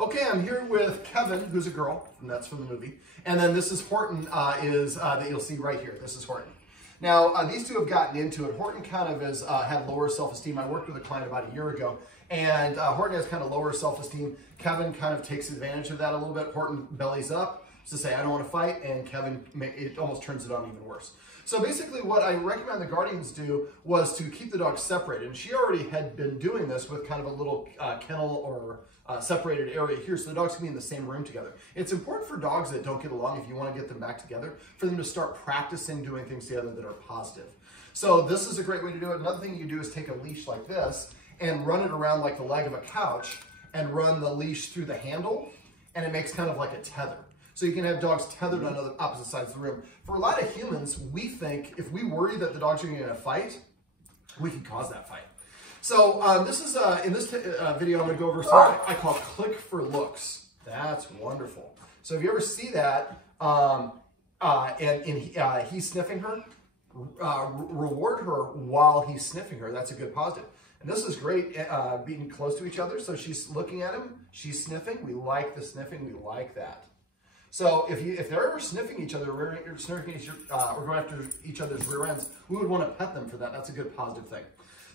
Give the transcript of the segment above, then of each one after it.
Okay, I'm here with Kevin, who's a girl, and that's from the movie. And then this is Horton, that you'll see right here. This is Horton. Now, these two have gotten into it. Horton kind of has had lower self-esteem. I worked with a client about a year ago, and Horton has kind of lower self-esteem. Kevin kind of takes advantage of that a little bit. Horton bellies up to say, I don't want to fight, and Kevin, it almost turns it on even worse. So basically what I recommend the guardians do was to keep the dogs separated. And she already had been doing this with kind of a little kennel or separated area here, so the dogs can be in the same room together. It's important for dogs that don't get along, if you want to get them back together, for them to start practicing doing things together that are positive. So this is a great way to do it. Another thing you do is take a leash like this and run it around like the leg of a couch and run the leash through the handle, and it makes kind of like a tether. So you can have dogs tethered on the opposite sides of the room. For a lot of humans, we think if we worry that the dogs are going to fight, we can cause that fight. So this is in this video, I'm going to go over something I call click for looks. That's wonderful. So if you ever see that, he's sniffing her, reward her while he's sniffing her. That's a good positive. And this is great, being close to each other. So she's looking at him, she's sniffing. We like the sniffing. We like that. So if they're ever sniffing each other, or going after each other's rear ends, we would want to pet them for that. That's a good positive thing.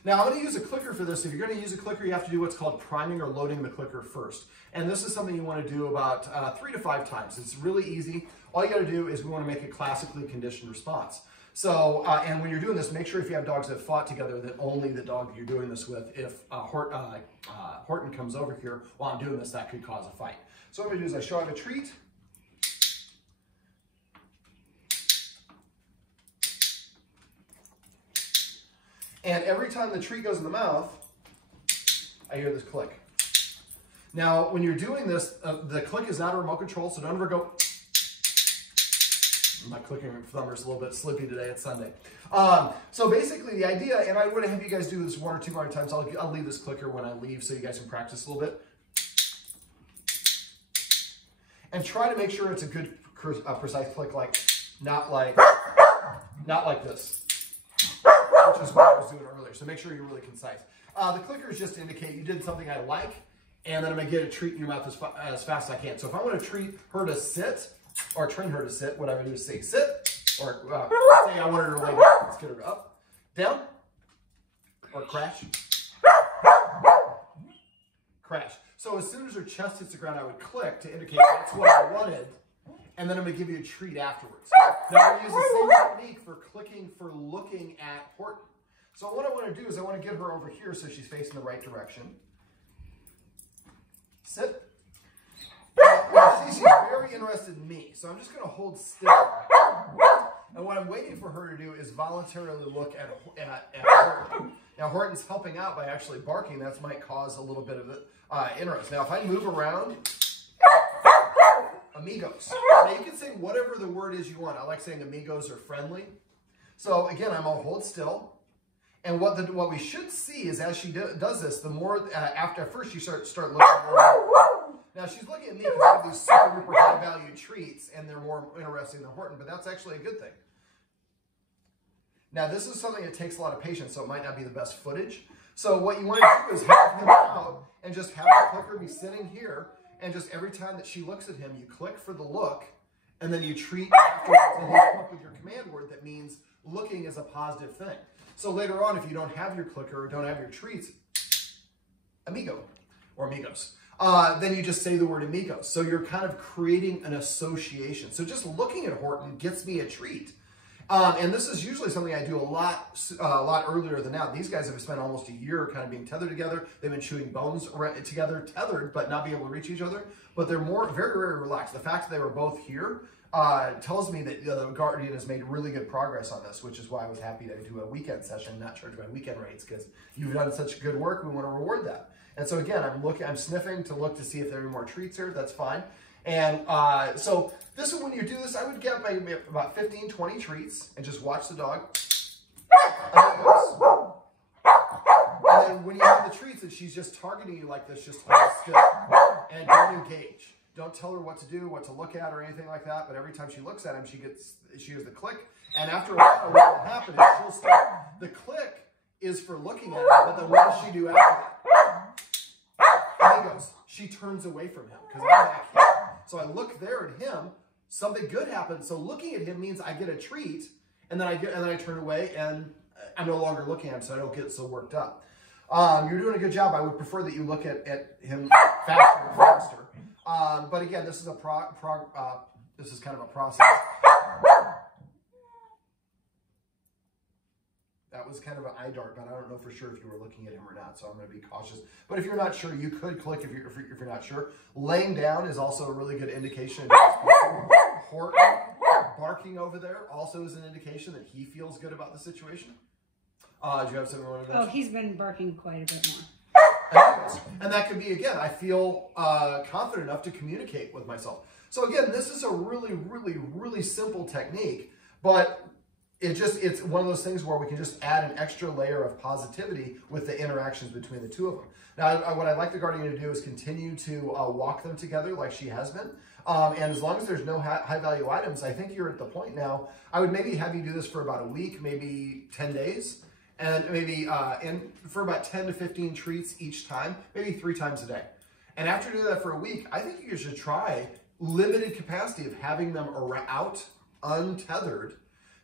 Now, I'm going to use a clicker for this. If you're going to use a clicker, you have to do what's called priming or loading the clicker first. And this is something you want to do about 3 to 5 times. It's really easy. All you got to do is we want to make a classically conditioned response. So, and when you're doing this, make sure if you have dogs that fought together, that only the dog that you're doing this with, if Horton comes over here while I'm doing this, that could cause a fight. So what I'm going to do is I show him a treat. And every time the treat goes in the mouth, I hear this click. Now, when you're doing this, the click is not a remote control, so don't ever go. My clicking thumb is a little bit slippy today. It's Sunday. So basically the idea, and I want to have you guys do this 1 or 2 more times. I'll leave this clicker when I leave so you guys can practice a little bit. And try to make sure it's a good, precise click, not like this, which is what I was doing earlier. So make sure you're really concise. The clicker is just to indicate you did something I like, and then I'm going to get a treat in your mouth as fast as I can. So if I want to treat her to sit, or train her to sit, what I would do is say sit, or say I wanted her to lay down. Let's get her up, down, or crash. Crash. So as soon as her chest hits the ground, I would click to indicate that's what I wanted, and then I'm going to give you a treat afterwards. Now I use the same technique for clicking for looking at Horton. So what I want to do is I want to get her over here so she's facing the right direction. Sit. Now, she's very interested in me, so I'm just going to hold still. And what I'm waiting for her to do is voluntarily look at Horton. Now, Horton's helping out by actually barking. That might cause a little bit of interest. Now, if I move around, amigos. Now, you can say whatever the word is you want. I like saying amigos or friendly. So, again, I'm going to hold still. And what we should see is as she does this, the more, after first you start looking more. Now, she's looking at me because I have these super high-value treats, and they're more interesting than Horton, but that's actually a good thing. Now, this is something that takes a lot of patience, so it might not be the best footage. So what you want to do is have him out and just have the clicker be sitting here, and just every time that she looks at him, you click for the look, and then you treat afterwards, and you come up with your command word that means looking is a positive thing. So later on, if you don't have your clicker or don't have your treats, amigo or amigos, then you just say the word amigos. So you're kind of creating an association. So just looking at Horton gets me a treat. And this is usually something I do a lot earlier than now. These guys have spent almost a year kind of being tethered together. They've been chewing bones together, tethered, but not being able to reach each other. But they're very, very relaxed. The fact that they were both here tells me that the guardian has made really good progress on this, which is why I was happy to do a weekend session, not charge my weekend rates, because you've done such good work. We want to reward that. And so again, I'm sniffing to look to see if there are any more treats here. That's fine. And so this is when you do this, I would get maybe about 15, 20 treats and just watch the dog. And then when you have the treats and she's just targeting you like this, just hold still and don't engage. Don't tell her what to do, what to look at, or anything like that. But every time she looks at him, she hears the click. And after a while, what will happen is she'll start. The click is for looking at him, but then what does she do after that? goes. She turns away from him because I'm back here. So I look there at him. Something good happens. So looking at him means I get a treat, and then I turn away, and I'm no longer looking at him, so I don't get so worked up. You're doing a good job. I would prefer that you look at him faster and faster. But again, this is this is kind of a process. That was kind of an eye dart, but I don't know for sure if you were looking at him or not, so I'm going to be cautious. But if you're not sure, you could click if you're not sure. Laying down is also a really good indication. Horton barking over there also is an indication that he feels good about the situation. Do you have something you want to mention? Oh, he's been barking quite a bit more. And that could be, again, I feel confident enough to communicate with myself. So again, this is a really, really, really simple technique, but it's one of those things where we can just add an extra layer of positivity with the interactions between the two of them. Now, what I'd like the guardian to do is continue to walk them together like she has been. And as long as there's no high value items, I think you're at the point now, I would maybe have you do this for about a week, maybe 10 days. And maybe for about 10 to 15 treats each time, maybe 3 times a day. And after doing that for a week, I think you should try limited capacity of having them out untethered.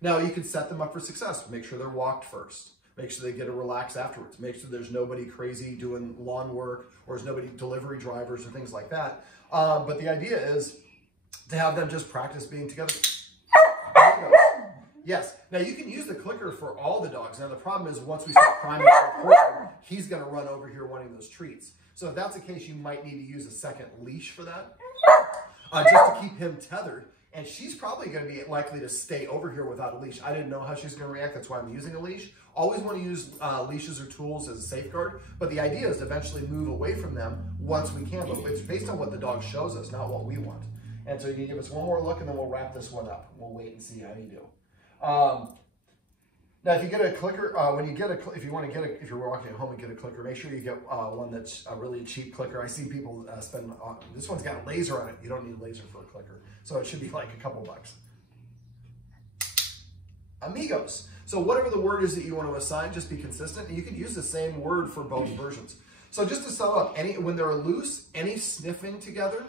Now, you can set them up for success. Make sure they're walked first. Make sure they get to relax afterwards. Make sure there's nobody crazy doing lawn work, or there's nobody delivery drivers or things like that. But the idea is to have them just practice being together. Yes. Now, you can use the clicker for all the dogs. Now, the problem is once we start priming Horton, he's going to run over here wanting those treats. So if that's the case, you might need to use a second leash for that, just to keep him tethered. And she's probably going to be likely to stay over here without a leash. I didn't know how she's going to react. That's why I'm using a leash. Always want to use leashes or tools as a safeguard. But the idea is to eventually move away from them once we can. But it's based on what the dog shows us, not what we want. And so you can give us one more look, and then we'll wrap this one up. We'll wait and see how you do. Now, if you get a clicker, if you're walking at home and get a clicker, make sure you get one that's a really cheap clicker. I see people spend, this one's got a laser on it. You don't need a laser for a clicker. So it should be like a couple bucks. Amigos. So whatever the word is that you want to assign, just be consistent. And you can use the same word for both versions. So just to sum up, when they're loose, any sniffing together,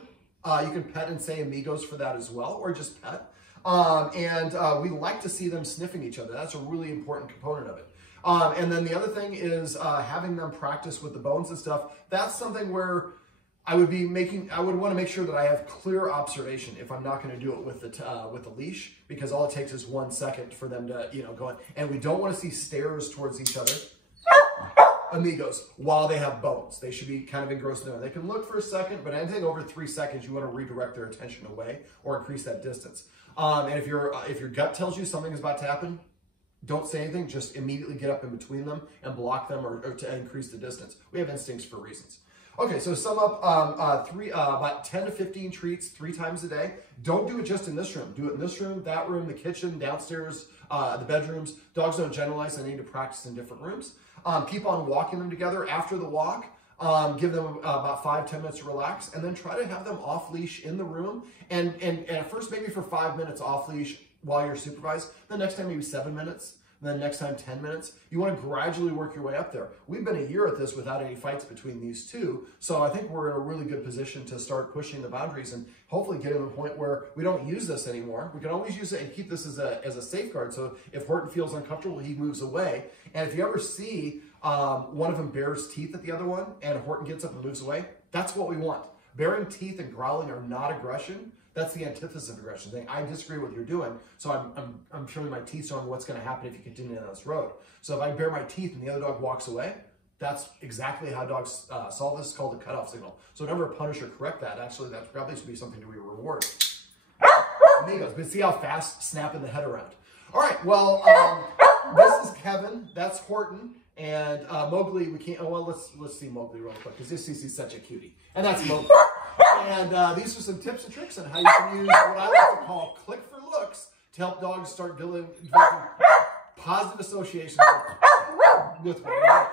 you can pet and say amigos for that as well, or just pet. We like to see them sniffing each other. That's a really important component of it. And then the other thing is having them practice with the bones and stuff. That's something where I would want to make sure that I have clear observation if I'm not going to do it with the leash, because all it takes is 1 second for them to, go in. And we don't want to see stares towards each other, amigos, while they have bones. They should be kind of engrossed in there. They can look for a second, but anything over 3 seconds, you want to redirect their attention away or increase that distance. And if your gut tells you something is about to happen, don't say anything. Just immediately get up in between them and block them or to increase the distance. We have instincts for reasons. Okay, so sum up about 10 to 15 treats 3 times a day. Don't do it just in this room. Do it in this room, that room, the kitchen, downstairs, the bedrooms. Dogs don't generalize. They need to practice in different rooms. Keep on walking them together. After the walk, give them about 5-10 minutes to relax, and then try to have them off leash in the room. And at first, maybe for 5 minutes off leash while you're supervised. The next time, maybe 7 minutes. And then next time, 10 minutes. You want to gradually work your way up there. We've been a year at this without any fights between these two. So I think we're in a really good position to start pushing the boundaries and hopefully get to the point where we don't use this anymore. We can always use it and keep this as a safeguard. So if Horton feels uncomfortable, he moves away. And if you ever see one of them bares teeth at the other one and Horton gets up and moves away, that's what we want. Baring teeth and growling are not aggression. That's the antithesis of aggression. I disagree with what you're doing, so I'm showing my teeth showing what's going to happen if you continue down this road. So if I bare my teeth and the other dog walks away, that's exactly how dogs solve this. It's called the cutoff signal. So whenever punish or correct that, actually, that probably should be something to be rewarded. Amigos, but see how fast snapping the head around. All right, well, this is Kevin. That's Horton. And Mowgli, we can't, let's see Mowgli real quick, because this is such a cutie. And that's Mowgli. And these are some tips and tricks on how you can use what I like to call click for looks to help dogs start developing positive associations with one another.